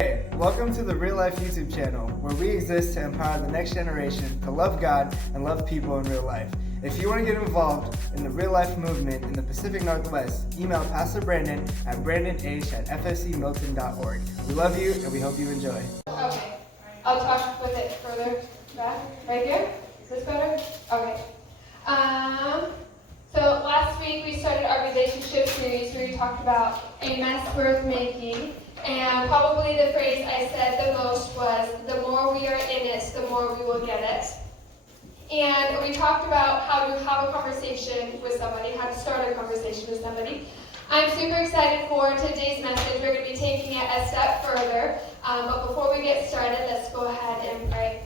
Hey, welcome to the Real Life YouTube channel, where we exist to empower the next generation to love God and love people in real life. If you want to get involved in the real life movement in the Pacific Northwest, email Pastor Brandon at brandonh@fscmilton.org. We love you and we hope you enjoy. Okay, I'll talk with it further back. Right here? Is this better? Okay. So last week we started our relationship series where we talked about a mess worth making. And probably the phrase I said the most was, the more we are in it, the more we will get it. And we talked about how to have a conversation with somebody, how to start a conversation with somebody. I'm super excited for today's message. We're going to be taking it a step further. But before we get started, let's go ahead and pray.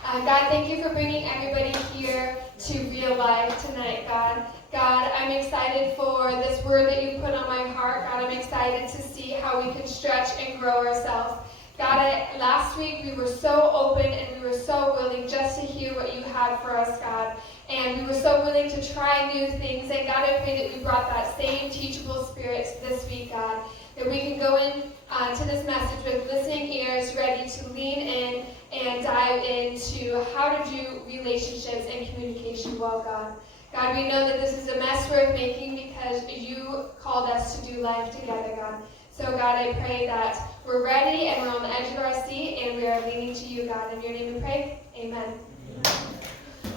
God, thank you for bringing everybody here to Real Life tonight, God. God, I'm excited for this word that you put on my heart. God, I'm excited to see how we can stretch and grow ourselves. God, last week we were so open and we were so willing just to hear what you had for us, God. And we were so willing to try new things. And God, I pray that we brought that same teachable spirit this week, God. That we can go in to this message with listening ears, ready to lean in and dive into how to do relationships and communication well, God. God, we know that this is a mess worth making because you called us to do life together, God. So, God, I pray that we're ready and we're on the edge of our seat and we are leaning to you, God. In your name we pray. Amen.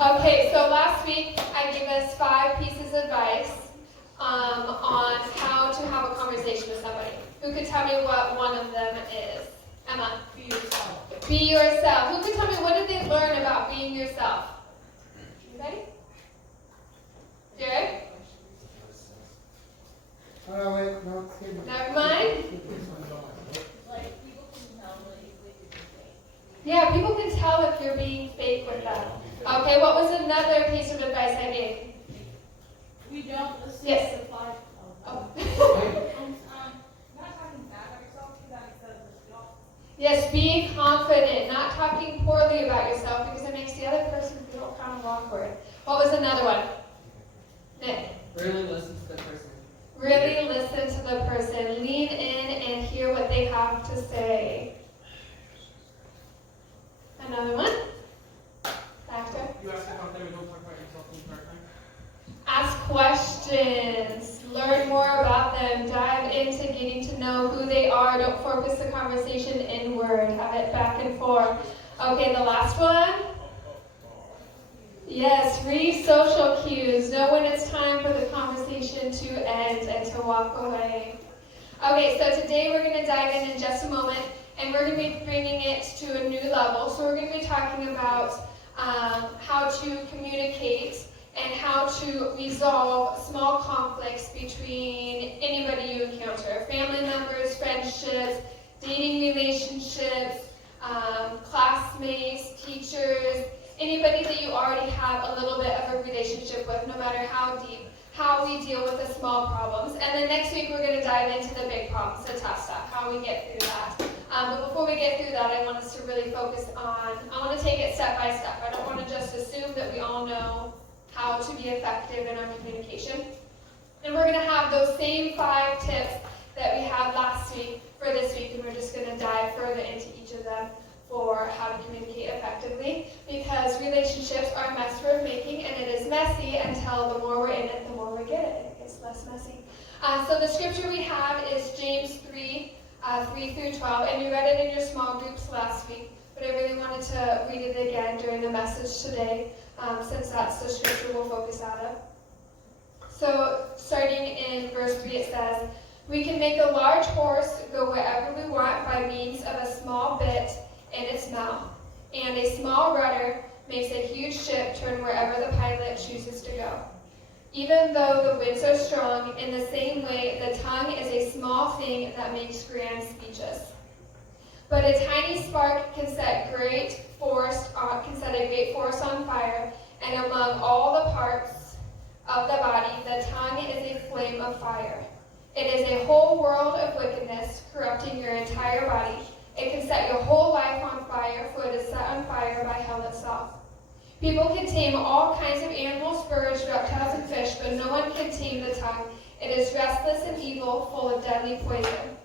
Okay, so last week I gave us 5 pieces of advice on how to have a conversation with somebody. Who could tell me what one of them is? Emma? Be yourself. Be yourself. Who could tell me what did they learn about being yourself? Anybody? Jared? Never mind. Like, people can tell really easily if you're fake. Yeah, people can tell if you're being fake with them. Okay, what was another piece of advice I gave? We don't listen Yes. to 5. Oh. Not talking bad about yourself, because that makes sense. Yes, being confident, not talking poorly about yourself because it makes the other person feel kind of awkward. What was another one? Nick? Really listen to the person. Really listen to the person. Lean in and hear what they have to say. Another one? Factor? You ask about them and don't talk about yourself in the entire time. Ask questions. Learn more about them. Dive into getting to know who they are. Don't focus the conversation inward. Have it back and forth. Okay, the last one? Yes, read social cues. Know when it's time for the conversation to end and to walk away. Okay, so today we're going to dive in just a moment, and we're going to be bringing it to a new level. So we're going to be talking about how to communicate and how to resolve small conflicts between anybody you encounter. Family members, friendships, dating relationships, classmates, teachers, anybody that you already have a little bit of a relationship with, no matter how deep, how we deal with the small problems. And then next week we're going to dive into the big problems, the tough stuff, how we get through that. But before we get through that, I want us to really focus on, I want to take it step by step. I don't want to just assume that we all know how to be effective in our communication. And we're going to have those same 5 tips that we had last week for this week, and we're just going to dive further into each of them for how to communicate effectively, because relationships are a mess worth making, and it is messy until the more we're in it, the more we get it. It gets less messy. So the scripture we have is James 3, 3 through 12, and you read it in your small groups last week, but I really wanted to read it again during the message today, since that's the scripture we'll focus out of. So starting in verse 3, it says, "We can make a large horse go wherever we want by means of a small bit in its mouth, and a small rudder makes a huge ship turn wherever the pilot chooses to go. Even though the winds are strong, in the same way the tongue is a small thing that makes grand speeches. But a tiny spark can set a great forest on fire, and among all the parts of the body, the tongue is a flame of fire. It is a whole world of wickedness, corrupting your entire body. It can set your whole life on fire, for it is set on fire by hell itself. People can tame all kinds of animals, birds, reptiles, and fish, but no one can tame the tongue. It is restless and evil, full of deadly poison.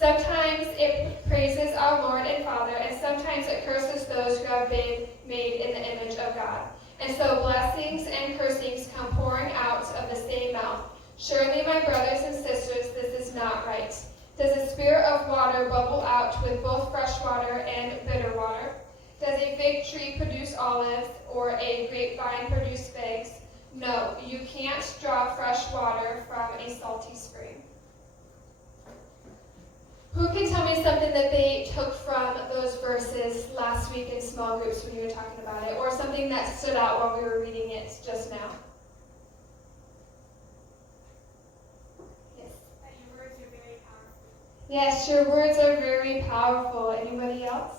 Sometimes it praises our Lord and Father, and sometimes it curses those who have been made in the image of God. And so blessings and cursings come pouring out of the same mouth. Surely, my brothers and sisters, this is not right. Does a spirit of water bubble out with both fresh water and bitter water? Does a fig tree produce olives, or a grapevine produce figs? No, you can't draw fresh water from a salty spring. Who can tell me something that they took from those verses last week in small groups when you were talking about it, or something that stood out while we were reading it just now? Yes? That your words are very powerful. Yes, your words are very powerful. Anybody else?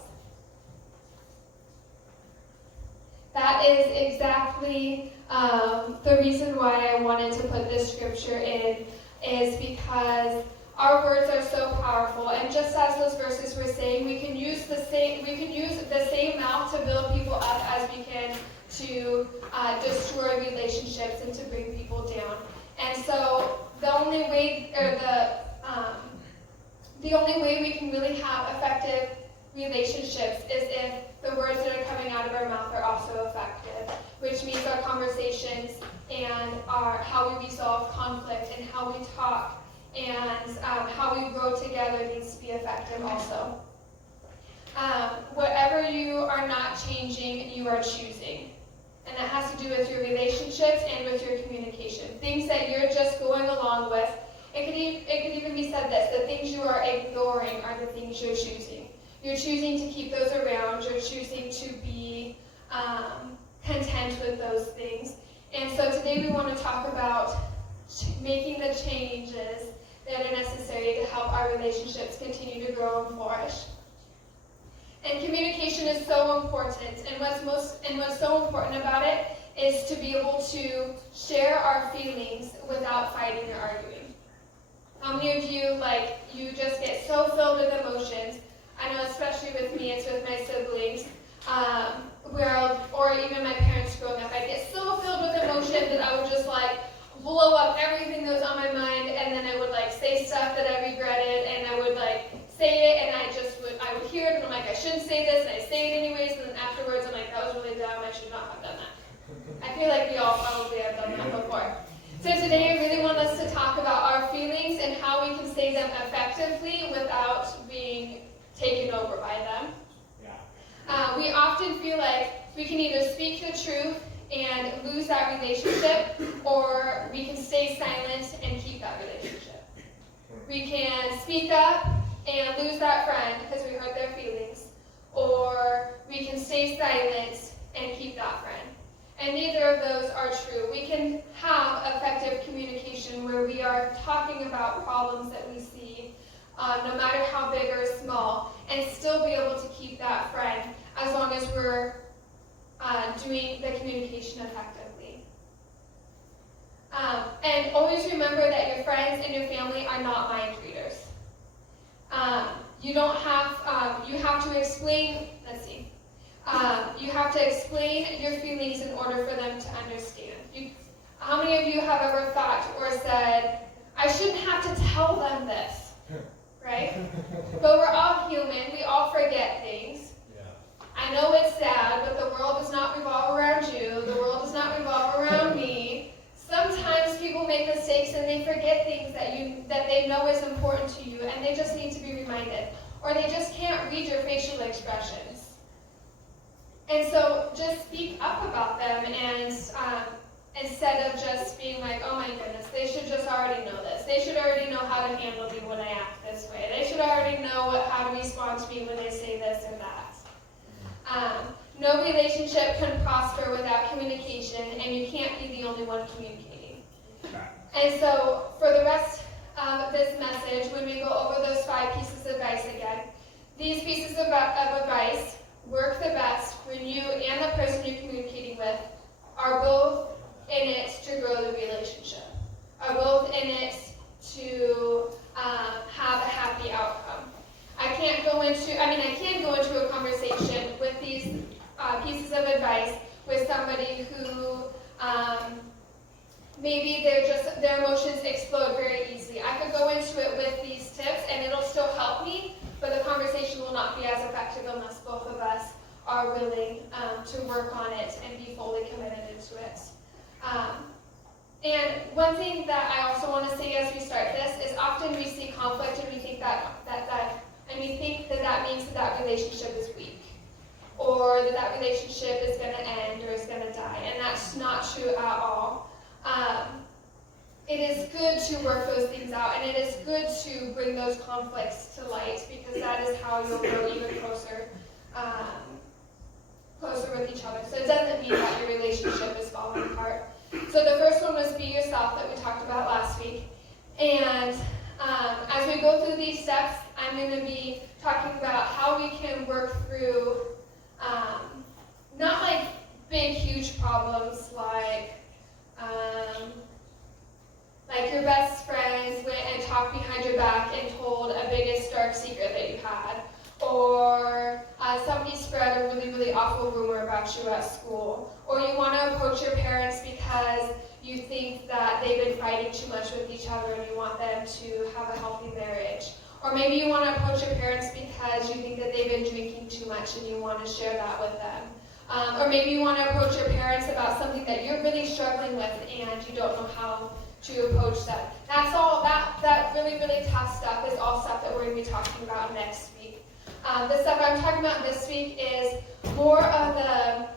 That is exactly the reason why I wanted to put this scripture in, is because our words are so powerful, and just as those verses were saying, we can use the same mouth to build people up as we can to destroy relationships and to bring people down. And so the only way we can really have effective relationships is if the words that are coming out of our mouth are also effective, which means our conversations and how we resolve conflict and how we talk and how we grow together needs to be effective also. Whatever you are not changing, you are choosing. And that has to do with your relationships and with your communication. Things that you're just going along with. It could even be said this: the things you are ignoring are the things you're choosing. You're choosing to keep those around. You're choosing to be content with those things. And so today we want to talk about making the changes that are necessary to help our relationships continue to grow and flourish. And communication is so important. And what's so important about it is to be able to share our feelings without fighting or arguing. How many of you, you just get so filled with emotions? I know, especially with me, it's with my siblings, or even my parents growing up. I get so filled with emotion that I would just blow up everything that was on my mind, and then I would say stuff that I regretted, and I would say it, and I would hear it, and I'm like, I shouldn't say this, and I say it anyways, and then afterwards I'm like, that was really dumb, I should not have done that. I feel like we all probably have done that before. So today I really want us to talk about our feelings and how we can say them effectively without being taken over by them. We often feel like we can either speak the truth and lose that relationship, or we can stay silent and keep that relationship. We can speak up and lose that friend because we hurt their feelings, or we can stay silent and keep that friend. And neither of those are true. We can have effective communication where we are talking about problems that we see, no matter how big or small, and still be able to keep that friend as long as we're doing the communication effectively. And always remember that your friends and your family are not mind readers. You have to explain, you have to explain your feelings in order for them to understand. How many of you have ever thought or said, I shouldn't have to tell them this, right? But we're all human, we all forget things. I know it's sad, but the world does not revolve around you. The world does not revolve around me. Sometimes people make mistakes and they forget things that they know is important to you, and they just need to be reminded. Or they just can't read your facial expressions. And so just speak up about them, and instead of just being like, oh my goodness, they should just already know this. They should already know how to handle me when I act this way. They should already know how to respond to me when they say this or that. No relationship can prosper without communication, and you can't be the only one communicating. And so for the rest of this message, when we go over those 5 pieces of advice again, these pieces of advice work the best when you and the person you're communicating with are both in it to grow the relationship, are both in it to have a happy outcome. I can go into a conversation with these pieces of advice with somebody who maybe their emotions explode very easily. I could go into it with these tips, and it'll still help me, but the conversation will not be as effective unless both of us are willing to work on it and be fully committed into it. And one thing that I also want to say as we start this is often we see conflict and we think that means that relationship is weak, or that relationship is going to end or is going to die, and that's not true at all. It is good to work those things out, and it is good to bring those conflicts to light, because that is how you'll grow even closer with each other. So it doesn't mean that your relationship is falling apart. So the first one was be yourself that we talked about last week. And as we go through these steps, I'm going to be talking about how we can work through not like big, huge problems like your best friend went and talked behind your back and told a biggest dark secret that you had, or somebody spread a really, really awful rumor about you at school, or you want to approach your parents because you think that they've been fighting too much with each other and you want them to have a healthy marriage. Or maybe you want to approach your parents because you think that they've been drinking too much and you want to share that with them. Or maybe you want to approach your parents about something that you're really struggling with and you don't know how to approach them. That's all, that really, really tough stuff is all stuff that we're going to be talking about next week. The stuff I'm talking about this week is more of the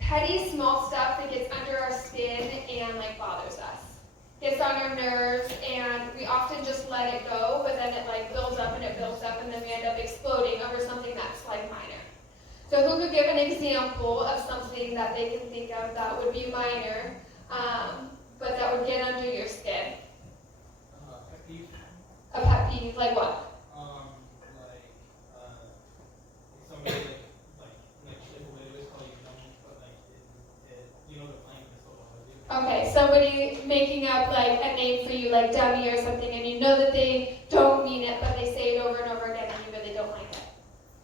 petty, small stuff that gets under our skin and bothers us. Gets on our nerves, and we often just let it go, but then it builds up and it builds up, and then we end up exploding over something that's minor. So who could give an example of something that they can think of that would be minor, but that would get under your skin? Pet peeve. A pet peeve, like what? Somebody if they always call you dumb, but you know they're playing this football. Okay, somebody making up a name for you, like dummy or something, and you know that they don't mean it, but they say it over and over again, and you really don't like it.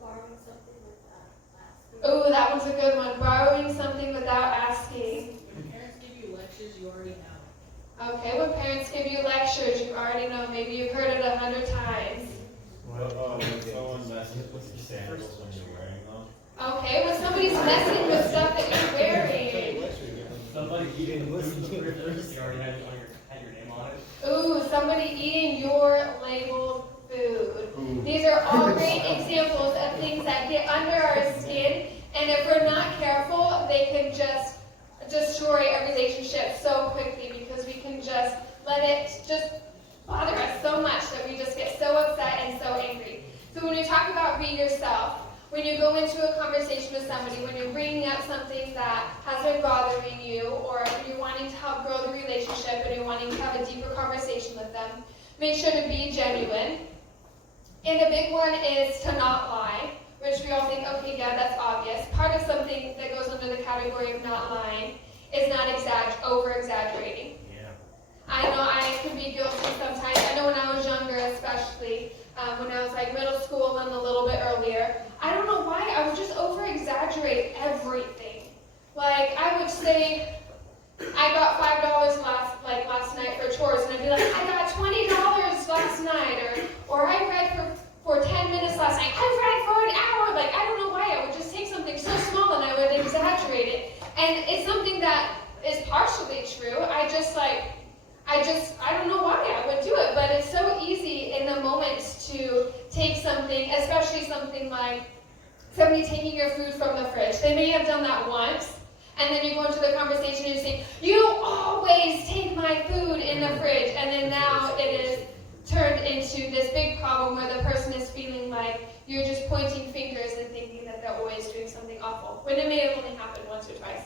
Borrowing something without asking. Oh, that one's a good one. Borrowing something without asking. When parents give you lectures, you already know. Okay, when parents give you lectures, you already know. Maybe you've heard it 100 times. When someone messes with your sandals when you're wearing them. Okay, when somebody's messing with stuff that you're wearing. Somebody eating food you already had your name on it. Ooh, somebody eating your labeled food. These are all great examples of things that get under our skin, and if we're not careful, they can just destroy a relationship so quickly, because we can just let it just bother us so much that we just get so upset and so angry. So when we talk about be yourself, when you go into a conversation with somebody, when you're bringing up something that has been bothering you, or you're wanting to help grow the relationship and you're wanting to have a deeper conversation with them, make sure to be genuine. And a big one is to not lie, which we all think, okay, yeah, that's obvious. Part of something that goes under the category of not lying is not over-exaggerating. I know I can be guilty sometimes. I know when I was younger, especially when I was middle school and a little bit earlier, I don't know why, I would just over-exaggerate everything. I would say, I got $5 last night for chores, and I'd be like, I got $20 last night, or I read for 10 minutes last night. I read for an hour. I don't know why, I would just take something so small and I would exaggerate it. And it's something that is partially true. I don't know why I would do it, but it's so easy in the moment to take something, especially something like somebody taking your food from the fridge. They may have done that once, and then you go into the conversation and you say, you always take my food in the fridge, and then now it is turned into this big problem where the person is feeling like you're just pointing fingers and thinking that they're always doing something awful, when it may have only happened once or twice.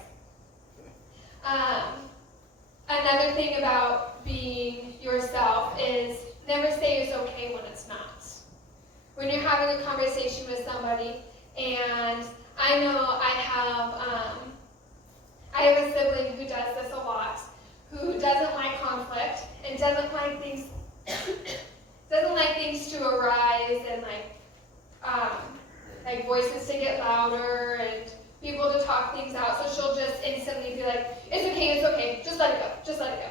Another thing about being yourself is never say it's okay when it's not. When you're having a conversation with somebody, and I know I have a sibling who does this a lot, who doesn't like conflict and doesn't like things to arise and voices to get louder and people to talk things out, so she'll just instantly be like, it's okay, just let it go, just let it go.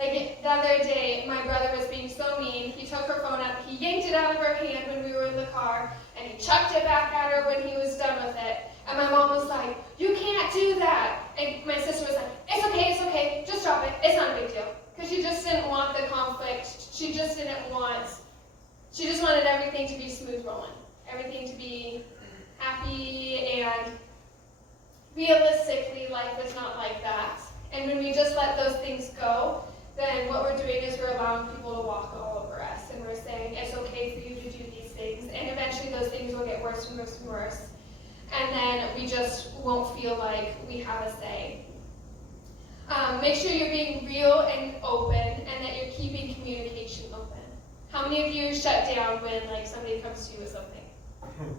Like the other day, my brother was being so mean. He took her phone up, he yanked it out of her hand when we were in the car, and he chucked it back at her when he was done with it. And my mom was like, "You can't do that." And my sister was like, it's okay, just drop it. It's not a big deal. Because she just didn't want the conflict. She just wanted everything to be smooth rolling. Everything to be happy, and realistically, life is not like that. And when we just let those things go, then what we're doing is we're allowing people to walk all over us, and we're saying it's okay for you to do these things, and eventually those things will get worse and worse and worse, and then we just won't feel like we have a say. Make sure you're being real and open, and that you're keeping communication open. How many of you shut down when somebody comes to you with something?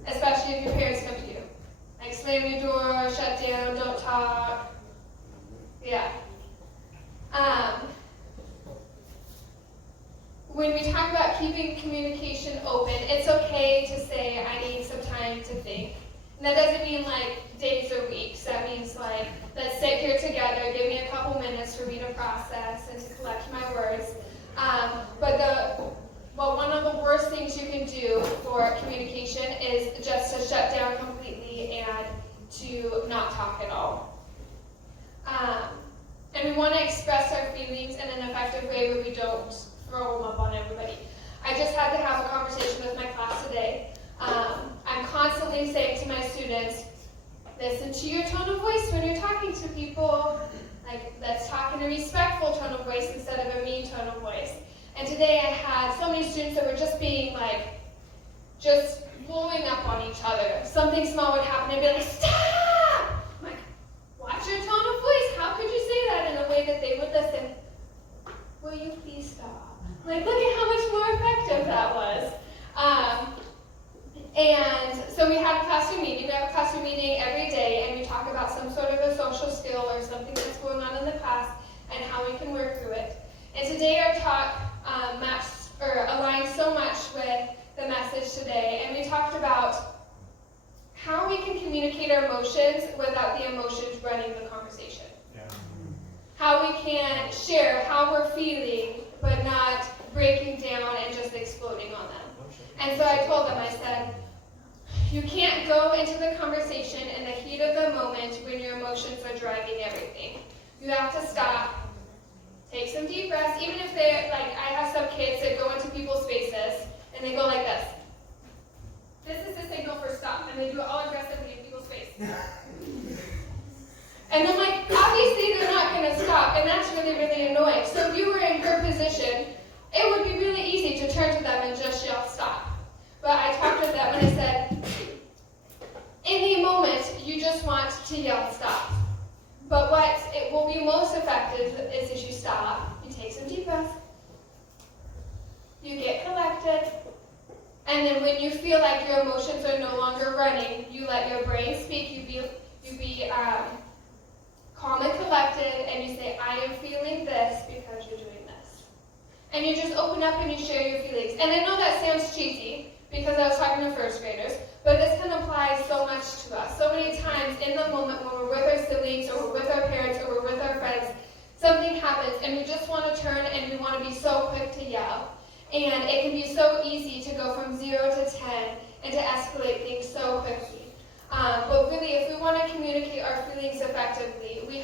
Especially if your parents come to you. Like slam your door, shut down, don't talk. Yeah. When we talk about keeping communication open, it's okay to say, I need some time to think. And that doesn't mean days or weeks. That means let's sit here together, give me a couple minutes for me to process and to collect my words. But one of the worst things you can do for communication is just to shut down completely and to not talk at all. And we want to express our feelings in an effective way where we don't throw them up on everybody. I just had to have a conversation with my class today. I'm constantly saying to my students, listen to your tone of voice when you're talking to people. Let's talk in a respectful tone of voice instead of a mean tone of voice. And today I had so many students that were just being just blowing up on each other. Something small would happen and be like, stop! I'm like, watch your tone of voice. How could you say that in a way that they would listen? Will you please stop? Look at how much more effective that was. And so we had a classroom meeting. We have a classroom meeting every day, and we talk about some sort of a social skill or something that's going on in the class and how we can work through it. And today our talk aligned so much with the message today, and we talked about how we can communicate our emotions without the emotions running the conversation. Yeah. How we can share how we're feeling, but not breaking down and just exploding on them. And so I told them, I said, you can't go into the conversation in the heat of the moment when your emotions are driving everything. You have to stop, take some deep breaths, even if they're, I have some kids that go into people's faces, and they go like this. This is the signal for stop, and they do it all aggressively in people's face. And I'm like, obviously they're not going to stop, and that's really, really annoying. So if you were in her position, it would be really easy to turn to them and just yell stop. But I talked with them and I said, in the moment, you just want to yell stop. But what it will be most effective is if you stop, you take some deep breaths, you get collected, and then when you feel like your emotions are no longer running, you let your brain speak, you be calm and collected, and you say, I am feeling this because you're doing this. And you just open up and you share your feelings. And I know that sounds cheesy, because I was talking to first graders, but this can apply so much to us. So many times in the moment when we're with our siblings, or we're with our parents, or we're with our friends, something happens and we just want to turn and we want to be so quick to yell. And it can be so easy to go from 0 to 10 and to escalate things so quickly. But really, if we want to communicate our feelings effectively, we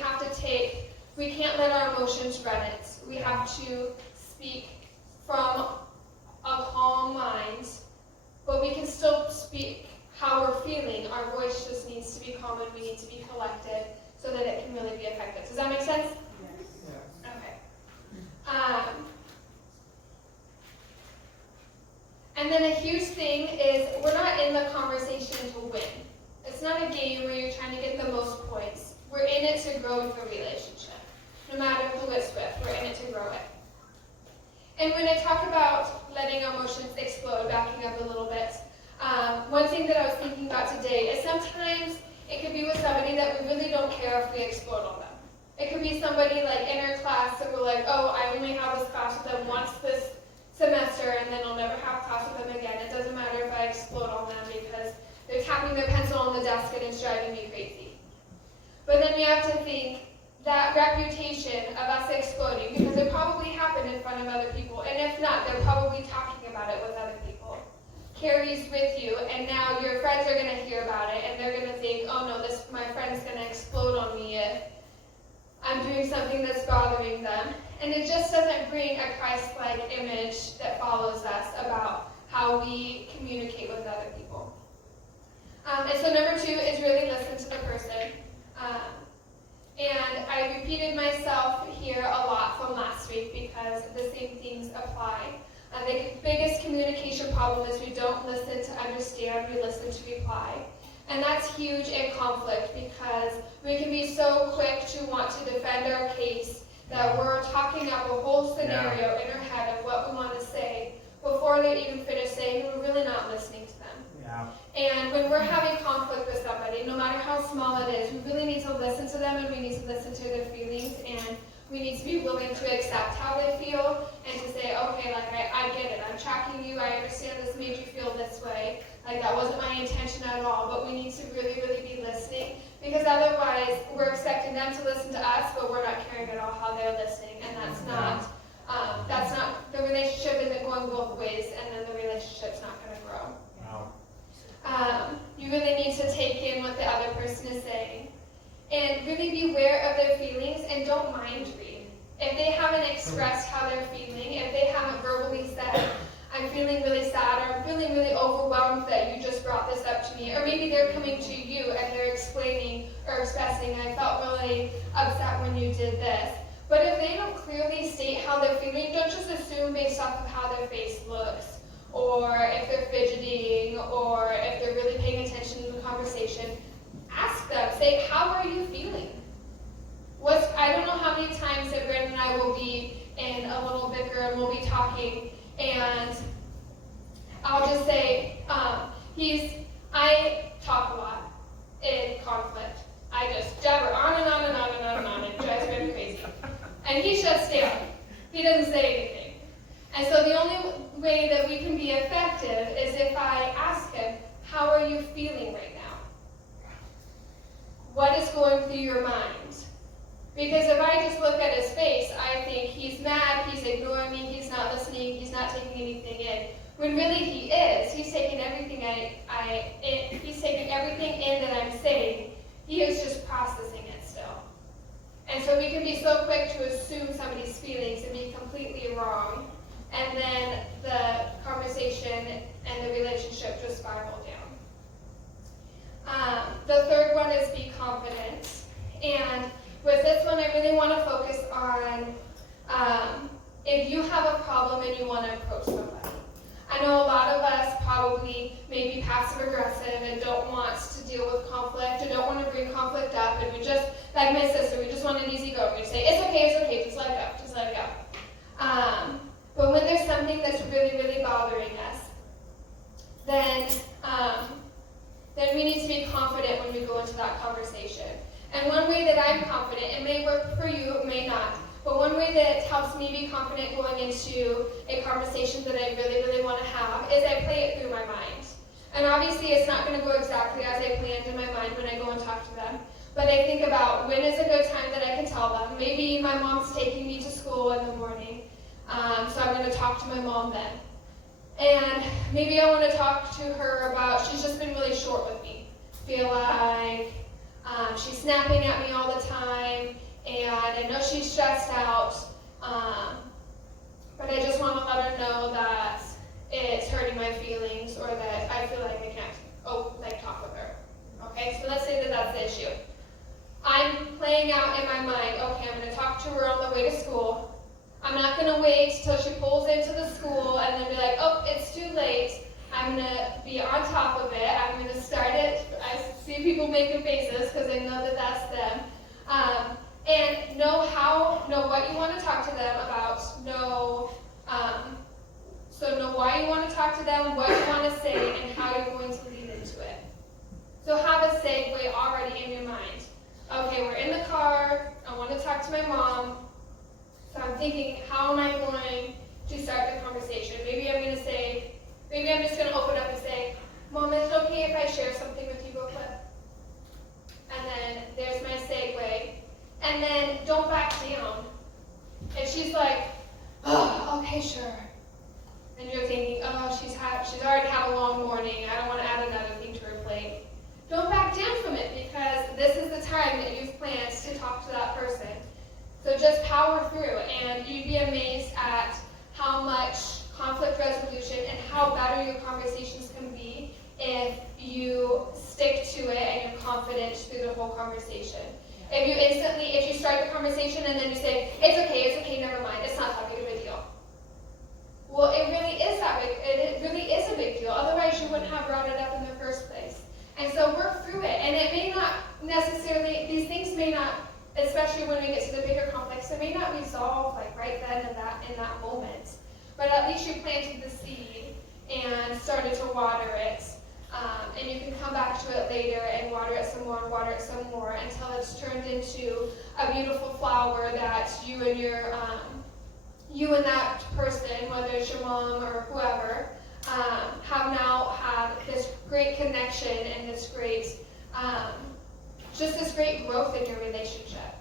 can't let our emotions run it. We have to speak from a calm mind, but we can still speak how we're feeling. Our voice just needs to be calm and we need to be collected so that it can really be effective. Does that make sense? Yes. Okay. And then a huge thing is we're not in the conversation to win. It's not a game where you're trying to get the most points. We're in it to grow the relationship. No matter who it's with, we're in it to grow it. And when I talk about letting emotions explode, backing up a little bit, one thing that I was thinking about today is sometimes it could be with somebody that we really don't care if we explode on them. It could be somebody in our class that we're like, oh, I only have this class with them once this semester and then I'll never have class with them again. It doesn't matter if I explode on them because they're tapping their pencil on the desk and it's driving me crazy. But then we have to think, that reputation of us exploding, because it probably happened in front of other people, and if not, they're probably talking about it with other people, carries with you, and now your friends are going to hear about it, and they're going to think, oh no, my friend's going to explode on me if I'm doing something that's bothering them. And it just doesn't bring a Christ-like image that follows us about how we communicate with other people. And so number 2 is really listen to the person. And I repeated myself here a lot from last week because the same things apply. The biggest communication problem is we don't listen to understand, we listen to reply. And that's huge in conflict because we can be so quick to want to defend our case that we're talking up a whole scenario in our head of what we want to say before they even finish saying, we're really not listening to them. Yeah. And when we're having conflict with somebody, no matter how small it is, we really need to listen to them, and we need to listen to their feelings, and we need to be willing to accept how they feel and to say, okay, like I get it, I'm tracking you, I understand this made you feel this way, like that wasn't my intention at all, but we need to really, really be listening, because otherwise we're expecting them to listen to us, but we're not caring at all how they're listening, and that's not, the relationship isn't going both ways, and then the relationship's not going to grow. Wow. You really need to take in what the other person is saying, and really be aware of their feelings, and don't mind read. If they haven't expressed how they're feeling, if they haven't verbally said, I'm feeling really sad, or I'm feeling really overwhelmed that you just brought this up to me, or maybe they're coming to you and they're explaining or expressing, I felt really upset when you did this. But if they don't clearly state how they're feeling, don't just assume based off of how their face looks, or if they're fidgeting, or if they're really paying attention to the conversation. Ask them, say, how are you feeling? I don't know how many times that Brandon and I will be in a little bicker and we'll be talking, and I'll just say, I talk a lot in conflict. I just jabber on and on and on and on and on, and it drives me crazy. And he shuts down. He doesn't say anything. And so the only way that we can be effective is if I ask him, how are you feeling right now? What is going through your mind? Because if I just look at his face, I think he's mad, he's ignoring me, he's not listening, he's not taking anything in. When really he is. He's taking everything he's taking everything in that I'm saying. He is just processing it still. And so we can be so quick to assume somebody's feelings and be completely wrong. And then the conversation and the relationship just spiral down. The third one is be confident. And with this one, I really want to focus on if you have a problem and you want to approach somebody. I know a lot of us probably may be passive aggressive and don't want to deal with conflict or don't want to bring conflict up, and we just, like my sister, we just want an easy go. We say, it's okay, just let it go. But when there's something that's really, really bothering us, then we need to be confident when we go into that conversation. And one way that I'm confident, it may work for you, it may not, but one way that helps me be confident going into a conversation that I really, really want to have is I play it through my mind. And obviously it's not going to go exactly as I planned in my mind when I go and talk to them. But I think about when is a good time that I can tell them. Maybe my mom's taking me to school in the morning, so I'm going to talk to my mom then. And maybe I want to talk to her about, she's just been really short with me. Feel like she's snapping at me all the time, and I know she's stressed out, but I just want to let her know that it's hurting my feelings, or that I feel like I can't talk with her. Okay, so let's say that that's the issue. I'm playing out in my mind, okay, I'm going to talk to her on the way to school. I'm not going to wait till she pulls into the school and then be like, oh, it's too late. I'm going to be on top of it. I'm going to start it. I see people making faces because I know that that's them. And know what you want to talk to them about. Know why you want to talk to them, what you want to say, and how you're going to lead into it. So have a segue already in your mind. Okay, we're in the car. I want to talk to my mom. So I'm thinking, how am I going to start the conversation? Maybe I'm just going to open up and say, Mom, is it okay if I share something with you real quick? And then there's my segue. And then and you'd be amazed at how much conflict resolution and how better your conversations can be if you stick to it and you're confident through the whole conversation. If you start the conversation and then you say, it's okay, never mind, it's not that big of a deal. Well, it really is a big deal. Otherwise, you wouldn't have brought it up in the first place. And so work through it. And it may not necessarily, these things may not, especially when we get to the bigger conflicts, it may not resolve like right then in that moment. But at least you planted the seed and started to water it. And you can come back to it later and water it some more and water it some more until it's turned into a beautiful flower that you and that person, whether it's your mom or whoever, have this great connection and this great, just this great growth in your relationship.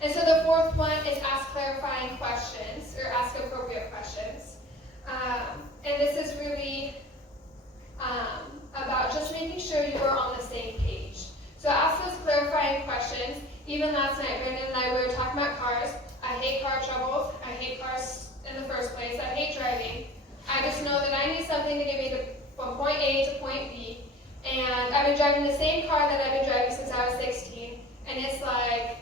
And so the fourth one is ask clarifying questions, or ask appropriate questions. And this is really about just making sure you are on the same page. So ask those clarifying questions. Even last night, Brandon and I, we were talking about cars. I hate car troubles. I hate cars in the first place. I hate driving. I just know that I need something to get me from point A to point B. And I've been driving the same car that I've been driving since I was 16. And it's like,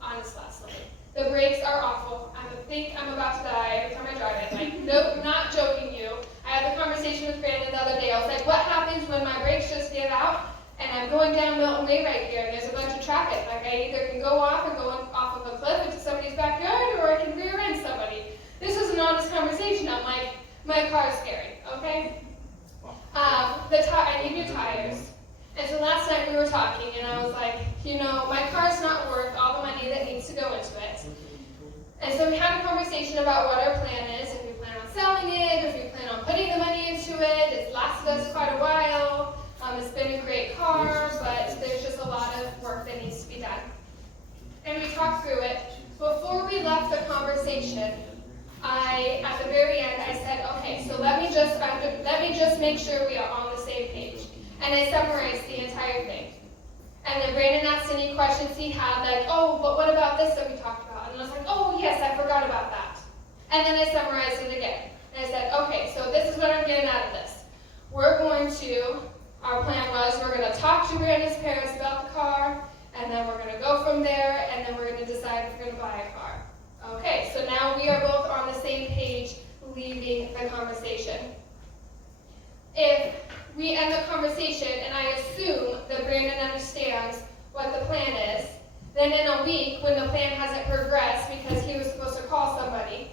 honestly, the brakes are awful. I think I'm about to die every time I drive it. Like, nope, not joking you. I had the conversation with Brandon the other day. I was like, what happens when my brakes just give out and I'm going down Milton Way right here and there's a bunch of traffic? Like, I either can go off and go off of a cliff into somebody's backyard, or I can rear end somebody. This is an honest conversation. I'm like, my car's scary, okay? I need new tires. And so last night we were talking and I was like, my car's not worth all the money that needs to go into it. And so we had a conversation about what our plan is, if we plan on selling it, if we plan on putting the money into it. It's lasted us quite a while. It's been a great car, but there's just a lot of work that needs to be done. And we talked through it. Before we left the conversation, at the very end, I said, okay, so let me just make sure we are on the same page. And I summarized the entire thing. And then Brandon asked any questions he had, like, oh, but what about this that we talked about? And I was like, oh, yes, I forgot about that. And then I summarized it again. And I said, okay, so this is what I'm getting out of this. Our plan was we're going to talk to Brandon's parents about the car, and then we're going to go from there, and then we're going to decide if we're going to buy a car. Okay, so now we are both on the same page leaving the conversation. If we end the conversation and I assume that Brandon understands what the plan is, then in a week when the plan hasn't progressed because he was supposed to call somebody,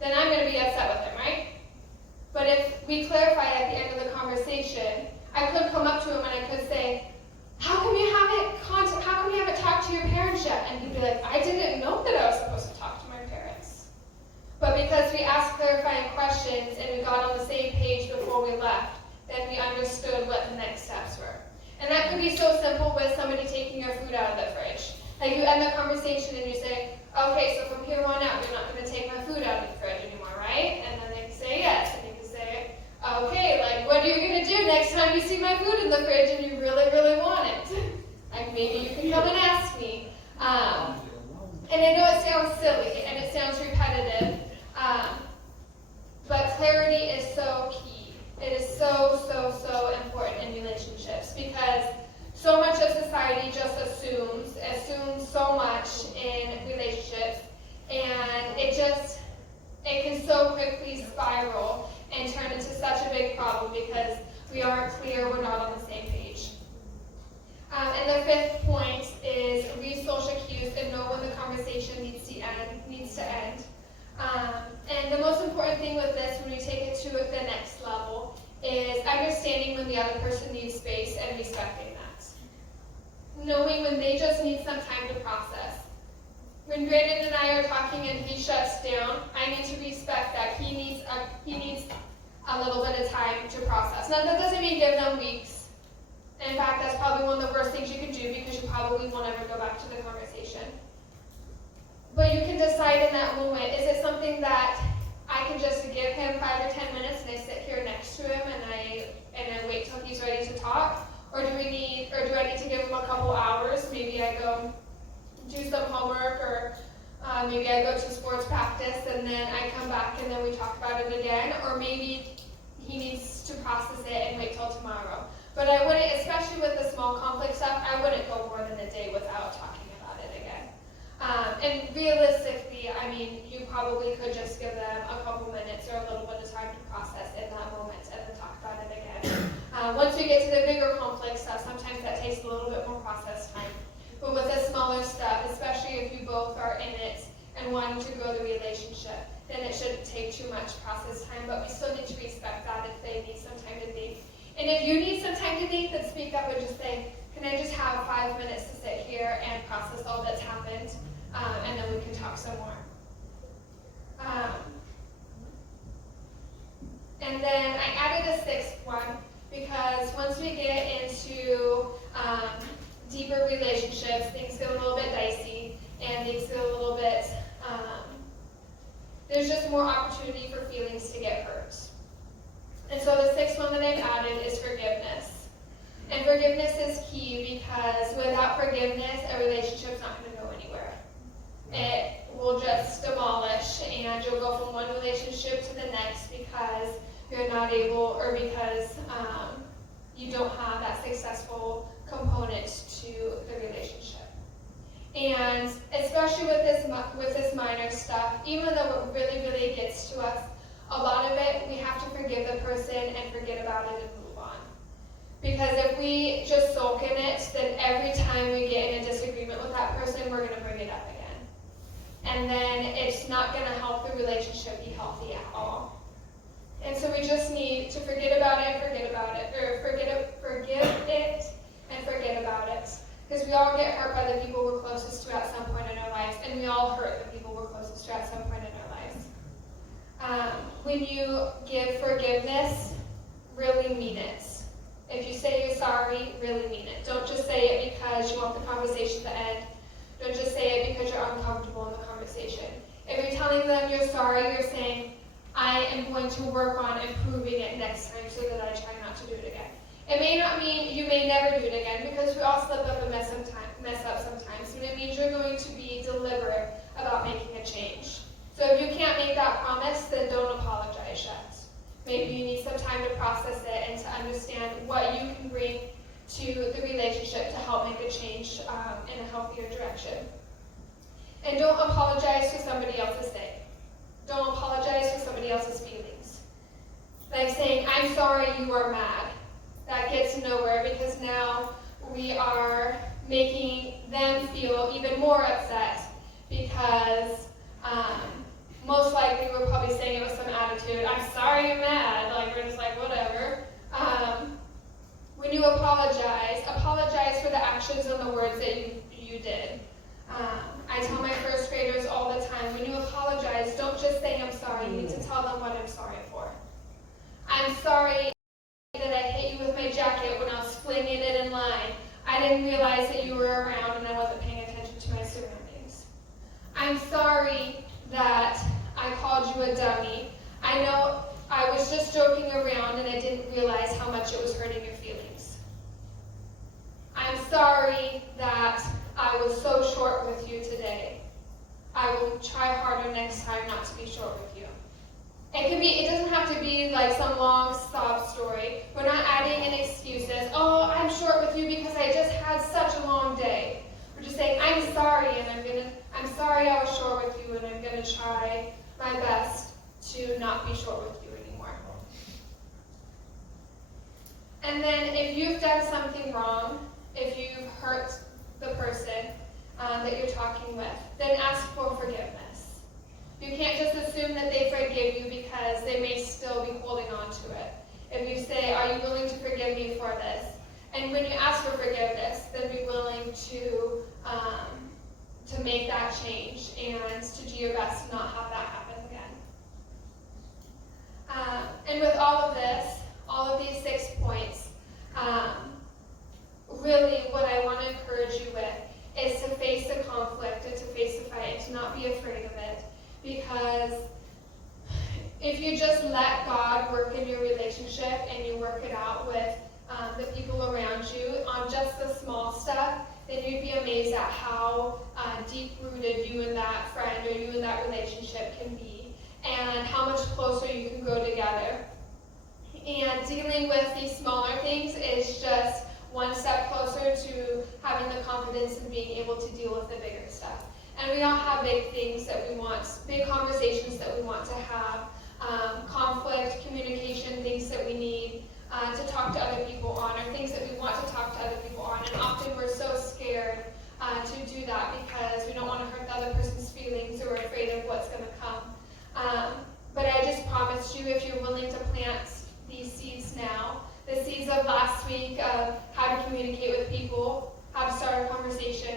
then I'm going to be upset with him, right? But if we clarify at the end of the conversation, I could come up to him and I could say, how come you haven't talked to your parents yet? And he'd be like, I didn't know that I was supposed to talk to my parents. But because we asked clarifying questions and we got on the same page before we left, then we understood what the next steps were. And that could be so simple with somebody taking your food out of the fridge. Like you end the conversation and you say, okay, so from here on out, you're not going to take my food out of the fridge anymore, right? And then they can say yes, and you can say, okay, like what are you going to do next time you see my food in the fridge and you really, really want it? Like maybe you can come and ask me. And I know it sounds silly and it sounds repetitive, but clarity is so key. It is so, so, so important in relationships because so much of society just assumes so much in relationships, and it can so quickly spiral and turn into such a big problem because we aren't clear, we're not on the same page. And the fifth point is read social cues and know when the conversation needs to end. And the most important thing with this, when we take it to the next level, is understanding when the other person needs space and respecting that. Knowing when they just need some time to process. When Brandon and I are talking and he shuts down, I need to respect that he needs a little bit of time to process. Now that doesn't mean give them weeks. In fact, that's probably one of the worst things you can do because you probably won't ever go back to the conversation. But you can decide in that moment, is it something that I can just give him 5 or 10 minutes and I sit here next to him and I wait till he's ready to talk? Or do I need to give him a couple hours? Maybe I go do some homework or Maybe I go to sports practice and then I come back and then we talk about it again, or maybe he needs to process it and wait till tomorrow. But I wouldn't, especially with the small conflict stuff, I wouldn't go more than a day without talking about it again. And realistically, I mean, you probably could just give them a couple minutes or a little bit of time to process in that moment and then talk about it again. Once we get to the bigger conflict stuff, sometimes that takes a little bit more process time. But with the smaller stuff, especially if you both are in it and wanting to grow the relationship, then it shouldn't take too much process time, but we still need to respect that if they need some time to think. And if you need some time to think, then speak up and just say, can I just have 5 minutes to sit here and process all that's happened, and then we can talk some more. And then I added a sixth one, because once we get into deeper relationships, things get a little bit dicey, and things get a little bit, there's just more opportunity for feelings to get hurt. And so the sixth one that I've added is forgiveness. And forgiveness is key, because without forgiveness, a relationship's not going to go anywhere. It will just demolish, and you'll go from one relationship to the next because you're not able, or because you don't have that successful component to the relationship. And especially with this minor stuff, even though it really, really gets to us, a lot of it, we have to forgive the person and forget about it and move on. Because if we just sulk in it, then every time we get in a disagreement with that person, we're going to bring it up again. And then it's not going to help the relationship be healthy at all. And so we just need to forget about it and forget about it, or forgive it and forget about it. Because we all get hurt by the people we're closest to at some point in our lives, and we all hurt the people we're closest to at some point in our lives. When you give forgiveness, really mean it. If you say you're sorry, really mean it. Don't just say it because you want the conversation to end. Don't just say it because you're uncomfortable in the conversation. If you're telling them you're sorry, you're saying, I am going to work on improving it next time so that I try not to do it again. It may not mean you may never do it again, because we all slip up and mess up sometimes, but it means you're going to be deliberate about making a change. So if you can't make that promise, then don't apologize yet. Maybe you need some time to process it and to understand what you can bring to the relationship to help make a change in a healthier direction. And don't apologize for somebody else's sake. Don't apologize for somebody else's feelings. Like saying, I'm sorry you are mad. That gets nowhere, because now we are making them feel even more upset, because most likely we're probably saying it with some attitude. I'm sorry you're mad. Like, we're just like, whatever. When you apologize for the actions and the words that you did. I tell my first graders all the time, when you apologize, don't just say I'm sorry. You need to tell them what I'm sorry for. I'm sorry that I hit you with my jacket when I was flinging it in line. I didn't realize that you were around and I wasn't paying attention to my surroundings. I'm sorry that I called you a dummy. I know I was just joking around and I didn't realize how much it was hurting your feelings. I'm sorry that I was so short with you today. I will try harder next time not to be short with you. It doesn't have to be like some long sob story. We're not adding in excuses. Oh, I'm short with you because I just had such a long day. We're just saying, I'm sorry, and I'm sorry I was short with you, and I'm gonna try my best to not be short with you anymore. And then if you've done something wrong, if you've hurt the person that you're talking with, then ask for forgiveness. You can't just assume that they forgive you, because they may still be holding on to it. If you say, are you willing to forgive me for this? And when you ask for forgiveness, then be willing to make that change and to do your best to not have that happen again. And with all of this, all of these 6 points, really what I want to encourage you with is to face the conflict and to face the fight and to not be afraid of it. Because if you just let God work in your relationship and you work it out with the people around you on just the small stuff, then you'd be amazed at how deep-rooted you and that friend or you and that relationship can be, and how much closer you can go together. And dealing with these smaller things is just one step closer to having the confidence and being able to deal with the bigger stuff. And we all have big things that we want, big conversations that we want to have, conflict, communication, things that we need to talk to other people on, or things that we want to talk to other people on. And often we're so scared to do that because we don't want to hurt the other person's feelings, or we're afraid of what's going to come. But I just promised you, if you're willing to plant these seeds now, the seeds of last week of how to communicate with people, how to start a conversation,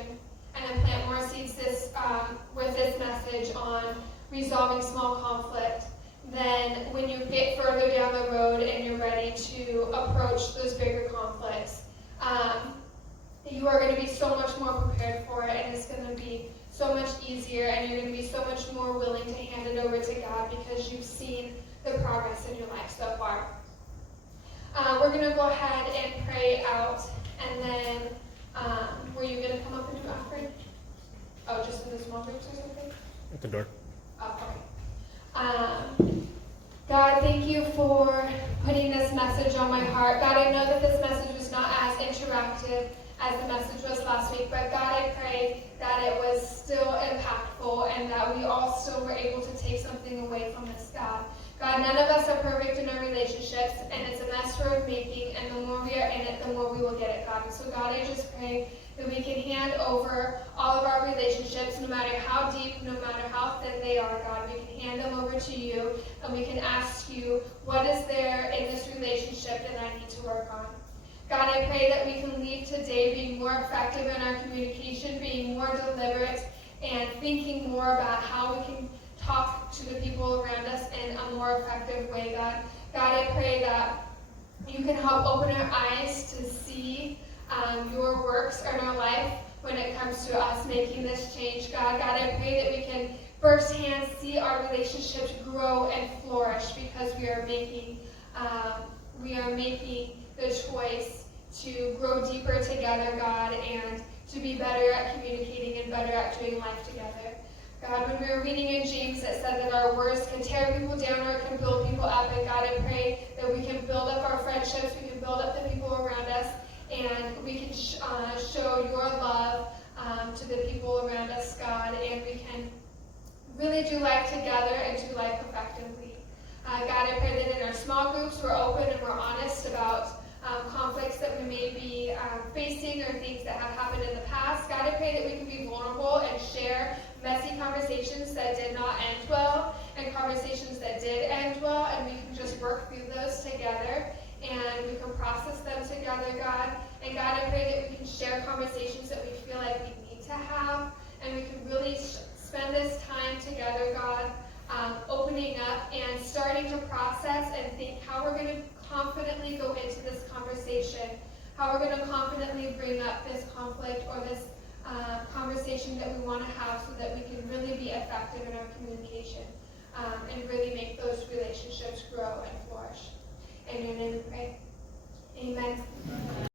and then plant more seeds with this message on resolving small conflict, then when you get further down the road and you're ready to approach those bigger conflicts, you are going to be so much more prepared for it, and it's going to be so much easier, and you're going to be so much more willing to hand it over to God because you've seen the progress in your life so far. We're going to go ahead and pray out, and then were you going to come up and do offering? Oh, just in the small groups or something? At the door. Oh, okay. God, thank you for putting this message on my heart. God, I know that this message was not as interactive as the message was last week, but God, I pray that it was still impactful and that we all still were able to take something away from this, God. God, none of us are perfect in our relationships, and it's a mess we're making, and the more we are in it, the more we will get it, God. And so, God, I just pray that we can hand over all of our relationships, no matter how deep, no matter how thin they are, God. We can hand them over to you, and we can ask you, what is there in this relationship that I need to work on? God, I pray that we can leave today being more effective in our communication, being more deliberate, and thinking more about how we can talk to the people around us in a more effective way, God. God, I pray that you can help open our eyes to see your works in our life when it comes to us making this change, God. God, I pray that we can firsthand see our relationships grow and flourish because we are making the choice to grow deeper together, God, and to be better at communicating and better at doing life together. God, when we were reading in James, it said that our words can tear people down or it can build people up. And God, I pray that we can build up our friendships, we can build up the people around us, and we can show your love to the people around us, God, and we can really do life together and do life effectively. God, I pray that in our small groups we're open and we're honest about conflicts that we may be facing or things that have happened in the past. God, I pray that we can be vulnerable and share messy conversations that did not end well and conversations that did end well, and we can just work through those together and we can process them together, God. And God, I pray that we can share conversations that we feel like we need to have, and we can really spend this time together, God, opening up and starting to process and think how we're going to confidently go into this conversation, how we're going to confidently bring up this conflict or this conversation that we want to have so that we can really be effective in our communication and really make those relationships grow and flourish. In your name we pray. Amen.